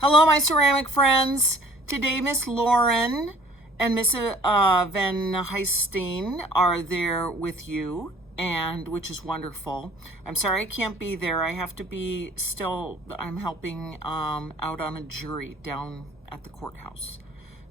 Hello, my ceramic friends. Today, Miss Lauren and Miss Van Heisten are there with you, and which is wonderful. I'm sorry I can't be there. I have to be still. I'm helping out on a jury down at the courthouse,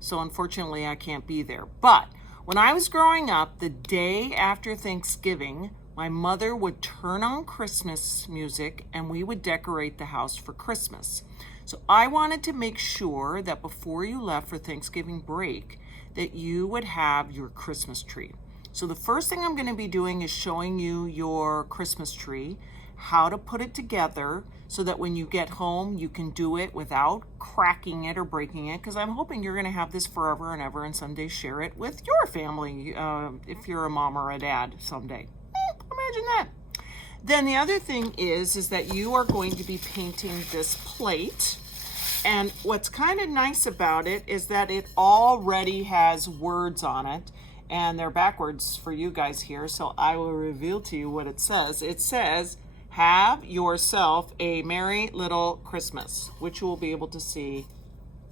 so unfortunately I can't be there. But when I was growing up, the day after Thanksgiving, my mother would turn on Christmas music and we would decorate the house for Christmas. So I wanted to make sure that before you left for Thanksgiving break, that you would have your Christmas tree. So the first thing I'm going to be doing is showing you your Christmas tree, how to put it together so that when you get home, you can do it without cracking it or breaking it, because I'm hoping you're going to have this forever and ever and someday share it with your family if you're a mom or a dad someday. Imagine that. Then the other thing is that you are going to be painting this plate. And what's kind of nice about it is that it already has words on it, and they're backwards for you guys here. So I will reveal to you what it says. It says, "Have yourself a merry little Christmas," which you will be able to see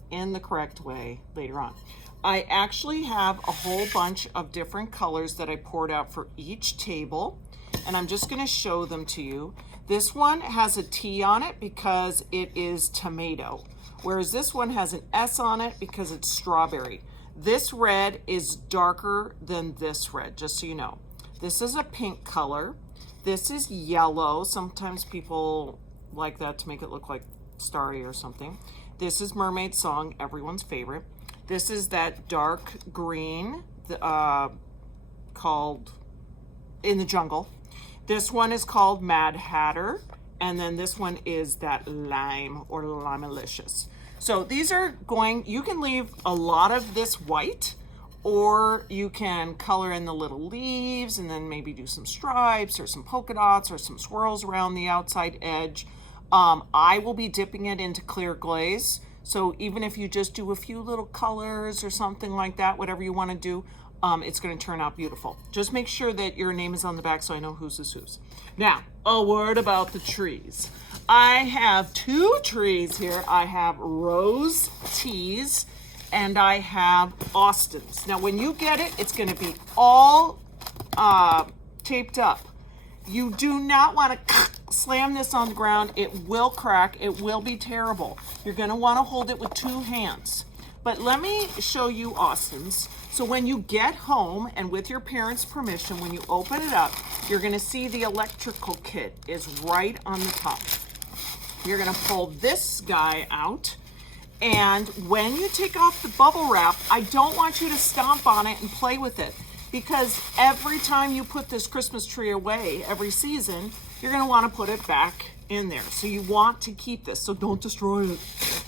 in the correct way later on. I actually have a whole bunch of different colors that I poured out for each table, and I'm just going to show them to you. This one has a T on it because it is tomato, whereas this one has an S on it because it's strawberry. This red is darker than this red, just so you know. This is a pink color. This is yellow. Sometimes people like that to make it look like starry or something. This is Mermaid Song, everyone's favorite. This is that dark green called In the Jungle. This one is called Mad Hatter. And then this one is that lime or Limelicious. So these are you can leave a lot of this white, or you can color in the little leaves and then maybe do some stripes or some polka dots or some swirls around the outside edge. I will be dipping it into clear glaze. So even if you just do a few little colors or something like that, whatever you want to do, it's going to turn out beautiful. Just make sure that your name is on the back so I know whose is whose. Now, a word about the trees. I have two trees here. I have Rose Teas and I have Austin's. Now, when you get it, it's going to be all taped up. You do not want to slam this on the ground. It will crack. It will be terrible. You're going to want to hold it with two hands. But let me show you Austin's. So when you get home and with your parents' permission, when you open it up, you're going to see the electrical kit is right on the top. You're going to pull this guy out. And when you take off the bubble wrap, I don't want you to stomp on it and play with it, because every time you put this Christmas tree away every season, you're going to want to put it back in there. So you want to keep this, so don't destroy it,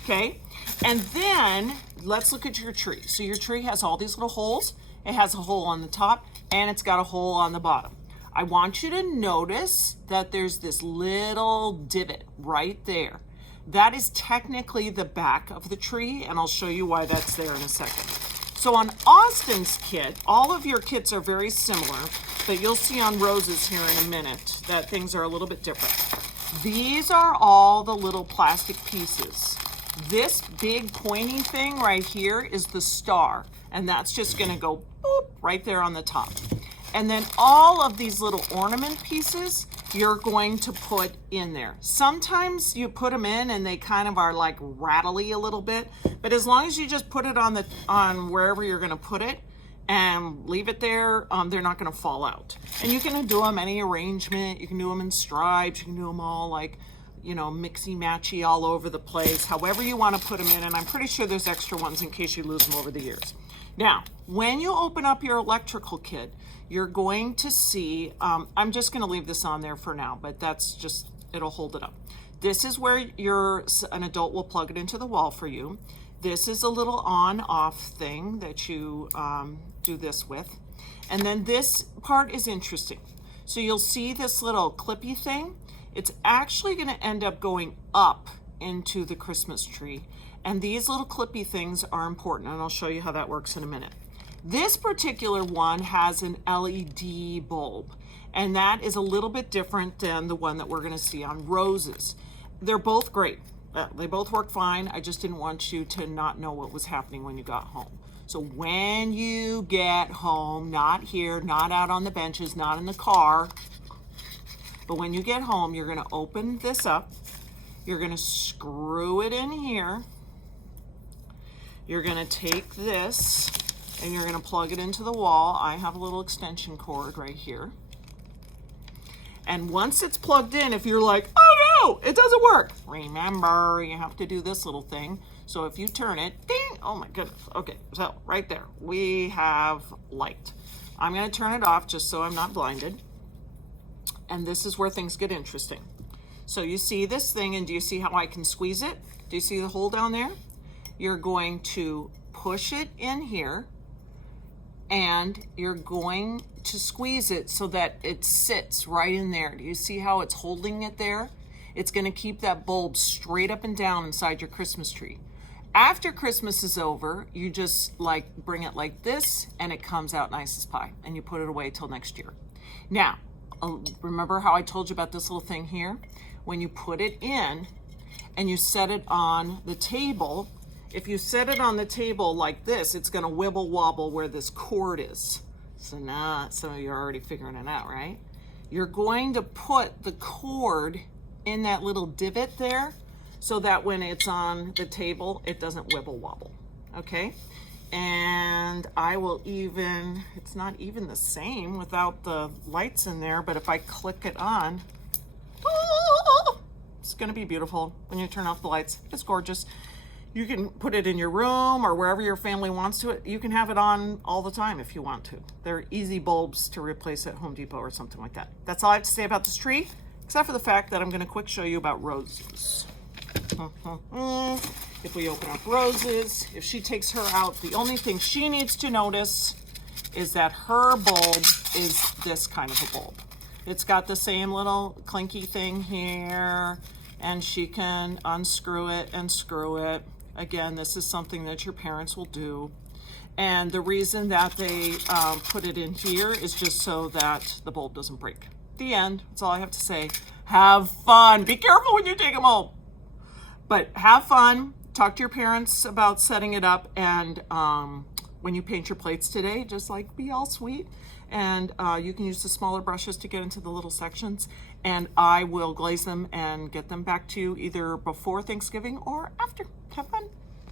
okay? And then let's look at your tree. So your tree has all these little holes. It has a hole on the top and it's got a hole on the bottom. I want you to notice that there's this little divot right there. That is technically the back of the tree, and I'll show you why that's there in a second. So on Austin's kit, all of your kits are very similar, but you'll see on Rose's here in a minute that things are a little bit different. These are all the little plastic pieces. This big pointy thing right here is the star, and that's just going to go boop right there on the top. And then all of these little ornament pieces you're going to put in there. Sometimes you put them in and they kind of are like rattly a little bit, but as long as you just put it on wherever you're going to put it and leave it there, they're not going to fall out. And you can do them any arrangement. You can do them in stripes. You can do them all like, mixy-matchy all over the place, however you want to put them in. And I'm pretty sure there's extra ones in case you lose them over the years. Now, when you open up your electrical kit, you're going to see, I'm just going to leave this on there for now, but that's just, it'll hold it up. This is where an adult will plug it into the wall for you. This is a little on-off thing that you do this with. And then this part is interesting. So you'll see this little clippy thing. It's actually going to end up going up into the Christmas tree. And these little clippy things are important, and I'll show you how that works in a minute. This particular one has an LED bulb, and that is a little bit different than the one that we're going to see on Rose's. They're both great. They both work fine. I just didn't want you to not know what was happening when you got home. So when you get home, not here, not out on the benches, not in the car, but when you get home, you're going to open this up. You're going to screw it in here. You're going to take this and you're going to plug it into the wall. I have a little extension cord right here. And once it's plugged in, if you're like, oh no, it doesn't work, remember, you have to do this little thing. So if you turn it, ding, oh my goodness. Okay, so right there, we have light. I'm going to turn it off just so I'm not blinded. And this is where things get interesting. So you see this thing, and do you see how I can squeeze it? Do you see the hole down there? You're going to push it in here, and you're going to squeeze it so that it sits right in there. Do you see how it's holding it there? It's going to keep that bulb straight up and down inside your Christmas tree. After Christmas is over, you just like bring it like this, and it comes out nice as pie, and you put it away till next year. Now, remember how I told you about this little thing here? When you put it in and you set it on the table, if you set it on the table like this, it's going to wibble wobble where this cord is. So now some of you are already figuring it out, right? You're going to put the cord in that little divot there so that when it's on the table, it doesn't wibble wobble, okay? And I will even, it's not even the same without the lights in there, but if I click it on, it's going to be beautiful when you turn off the lights. It's gorgeous. You can put it in your room or wherever your family wants to. You can have it on all the time if you want to. They're easy bulbs to replace at Home Depot or something like that. That's all I have to say about this tree, except for the fact that I'm going to quick show you about roses. If we open up roses, if she takes her out, the only thing she needs to notice is that her bulb is this kind of a bulb. It's got the same little clinky thing here, and she can unscrew it and screw it. Again, this is something that your parents will do. And the reason that they put it in here is just so that the bulb doesn't break. The end. That's all I have to say. Have fun. Be careful when you take them home. But have fun. Talk to your parents about setting it up. And when you paint your plates today, just like be all sweet. And you can use the smaller brushes to get into the little sections. And I will glaze them and get them back to you either before Thanksgiving or after. Have fun.